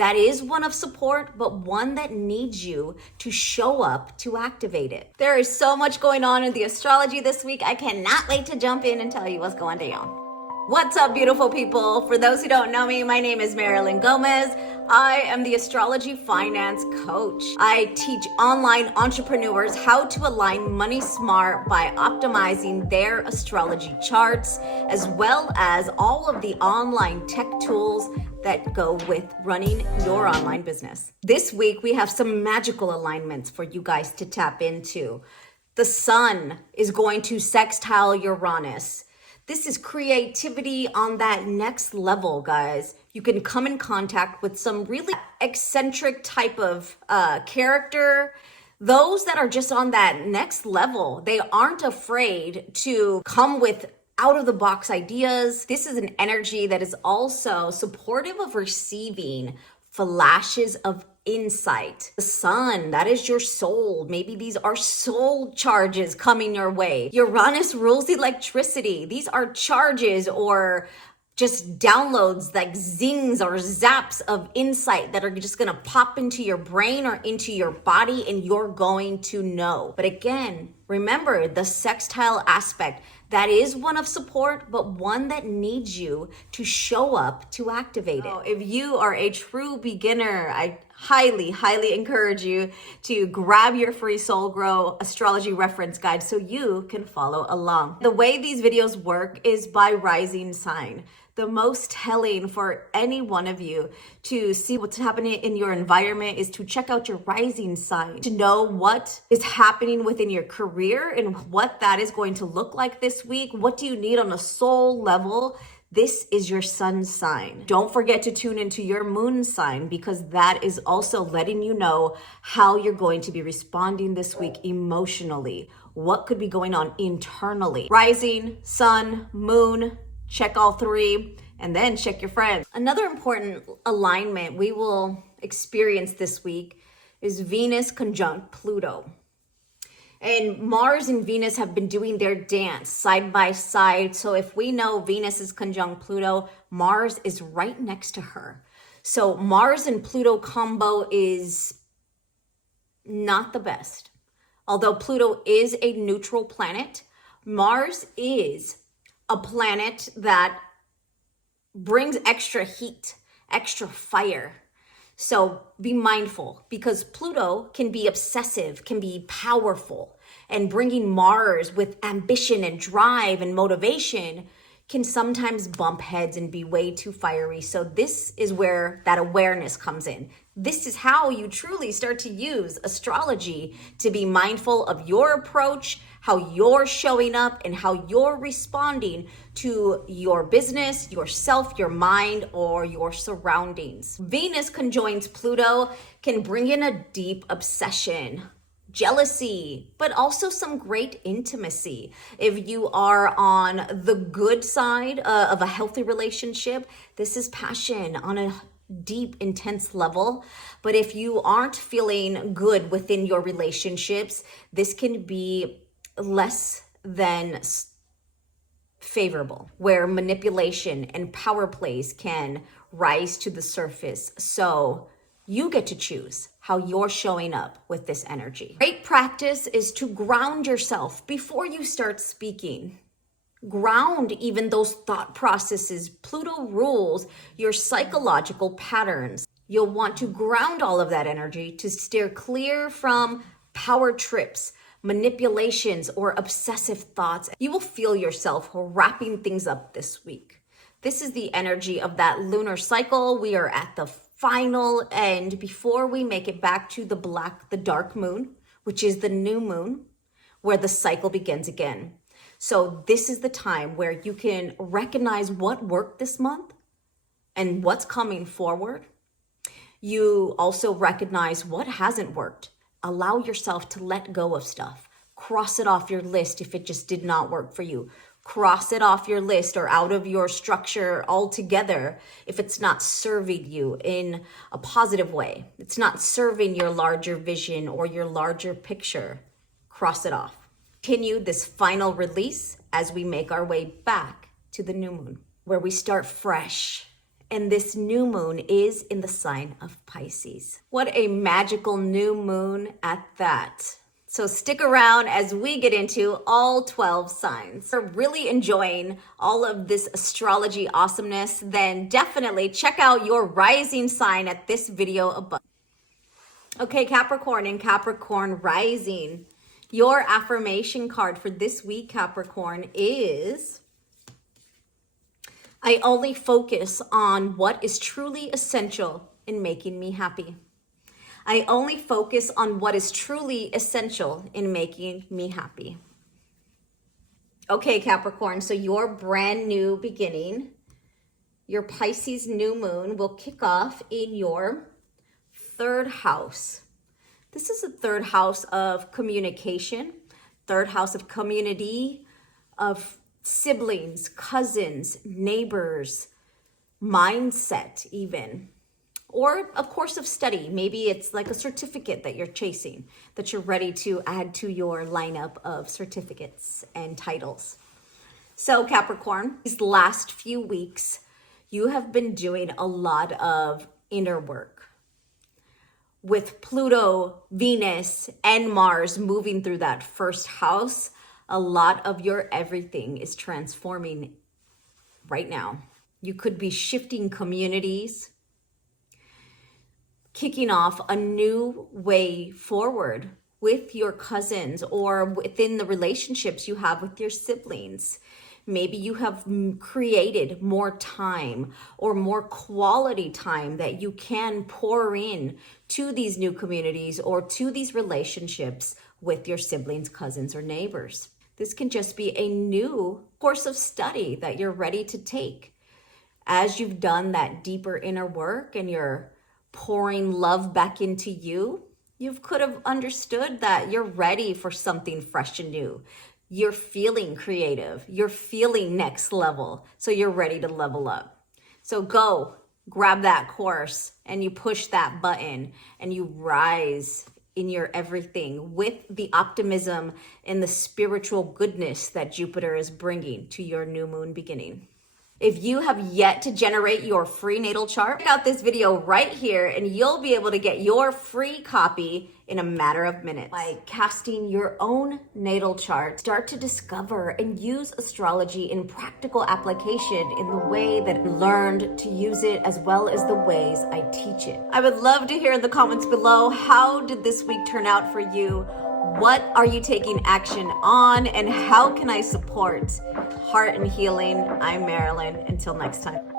that is one of support, but one that needs you to show up to activate it. There is so much going on in the astrology this week. I cannot wait to jump in and tell you what's going down. What's up, beautiful people? For those who don't know me, my name is Marilyn Gomez. I am the astrology finance coach. I teach online entrepreneurs how to align money smart by optimizing their astrology charts, as well as all of the online tech tools that go with running your online business. This week, we have some magical alignments for you guys to tap into. The sun is going to sextile Uranus. This is creativity on that next level, guys. You can come in contact with some really eccentric type of character. Those that are just on that next level, they aren't afraid to come with out-of-the-box ideas. This is an energy that is also supportive of receiving flashes of insight. The sun, that is your soul. Maybe these are soul charges coming your way. Uranus rules electricity. These are charges or just downloads, like zings or zaps of insight that are just gonna pop into your brain or into your body, and you're going to know. But again, remember the sextile aspect. That is one of support, but one that needs you to show up to activate it. If you are a true beginner, I highly encourage you to grab your free Soul Grow astrology reference guide so you can follow along. The way these videos work is by rising sign. The most telling for any one of you to see what's happening in your environment is to check out your rising sign, to know what is happening within your career and what that is going to look like this week. What do you need on a soul level? This is your sun sign. Don't forget to tune into your moon sign, because that is also letting you know how you're going to be responding this week emotionally. What could be going on internally? Rising, sun, moon, check all three, and then check your friends. Another important alignment we will experience this week is Venus conjunct Pluto. And Mars and Venus have been doing their dance side by side. So if we know Venus is conjunct Pluto, Mars is right next to her. So Mars and Pluto combo is not the best. Although Pluto is a neutral planet, Mars is a planet that brings extra heat, extra fire. So be mindful, because Pluto can be obsessive, can be powerful, and bringing Mars with ambition and drive and motivation can sometimes bump heads and be way too fiery. So this is where that awareness comes in. This is how you truly start to use astrology to be mindful of your approach, how you're showing up, and how you're responding to your business, yourself, your mind, or your surroundings. Venus conjoins Pluto can bring in a deep obsession, jealousy, but also some great intimacy. If you are on the good side of a healthy relationship, this is passion on a deep, intense level. But if you aren't feeling good within your relationships, this can be less than favorable, where manipulation and power plays can rise to the surface. So you get to choose how you're showing up with this energy. Great practice is to ground yourself before you start speaking. Ground even those thought processes. Pluto rules your psychological patterns. You'll want to ground all of that energy to steer clear from power trips, manipulations, or obsessive thoughts. You will feel yourself wrapping things up this week. This is the energy of that lunar cycle. We are at the final end before we make it back to the dark moon, which is the new moon, where the cycle begins again. So this is the time where you can recognize what worked this month and what's coming forward. You also recognize what hasn't worked. Allow yourself to let go of stuff. Cross it off your list if it just did not work for you. Cross it off your list or out of your structure altogether if it's not serving you in a positive way. It's not serving your larger vision or your larger picture. Cross it off. Continue this final release as we make our way back to the new moon, where we start fresh And this new moon is in the sign of Pisces. What a magical new moon at that. So stick around as we get into all 12 signs. If you're really enjoying all of this astrology awesomeness, then definitely check out your rising sign at this video above. Okay, Capricorn and Capricorn rising. Your affirmation card for this week, Capricorn, is I only focus on what is truly essential in making me happy. I only focus on what is truly essential in making me happy. Okay, Capricorn, so your brand new beginning, your Pisces new moon will kick off in your third house. This is the third house of communication, third house of community, of siblings, cousins, neighbors, mindset even. Or a course of study. Maybe it's like a certificate that you're chasing, that you're ready to add to your lineup of certificates and titles. So Capricorn, these last few weeks, you have been doing a lot of inner work. With Pluto, Venus, and Mars moving through that first house, a lot of your everything is transforming right now. You could be shifting communities, kicking off a new way forward with your cousins or within the relationships you have with your siblings. Maybe you have created more time or more quality time that you can pour in to these new communities or to these relationships with your siblings, cousins, or neighbors. This can just be a new course of study that you're ready to take. As you've done that deeper inner work and you're pouring love back into you, you could have understood that you're ready for something fresh and new. You're feeling creative. You're feeling next level. So you're ready to level up. So go grab that course and you push that button and you rise in your everything with the optimism and the spiritual goodness that Jupiter is bringing to your new moon beginning. If you have yet to generate your free natal chart, check out this video right here and you'll be able to get your free copy in a matter of minutes. By casting your own natal chart, start to discover and use astrology in practical application in the way that I learned to use it as well as the ways I teach it. I would love to hear in the comments below, how did this week turn out for you? What are you taking action on and how can I support heart and healing? I'm Marilyn. Until next time.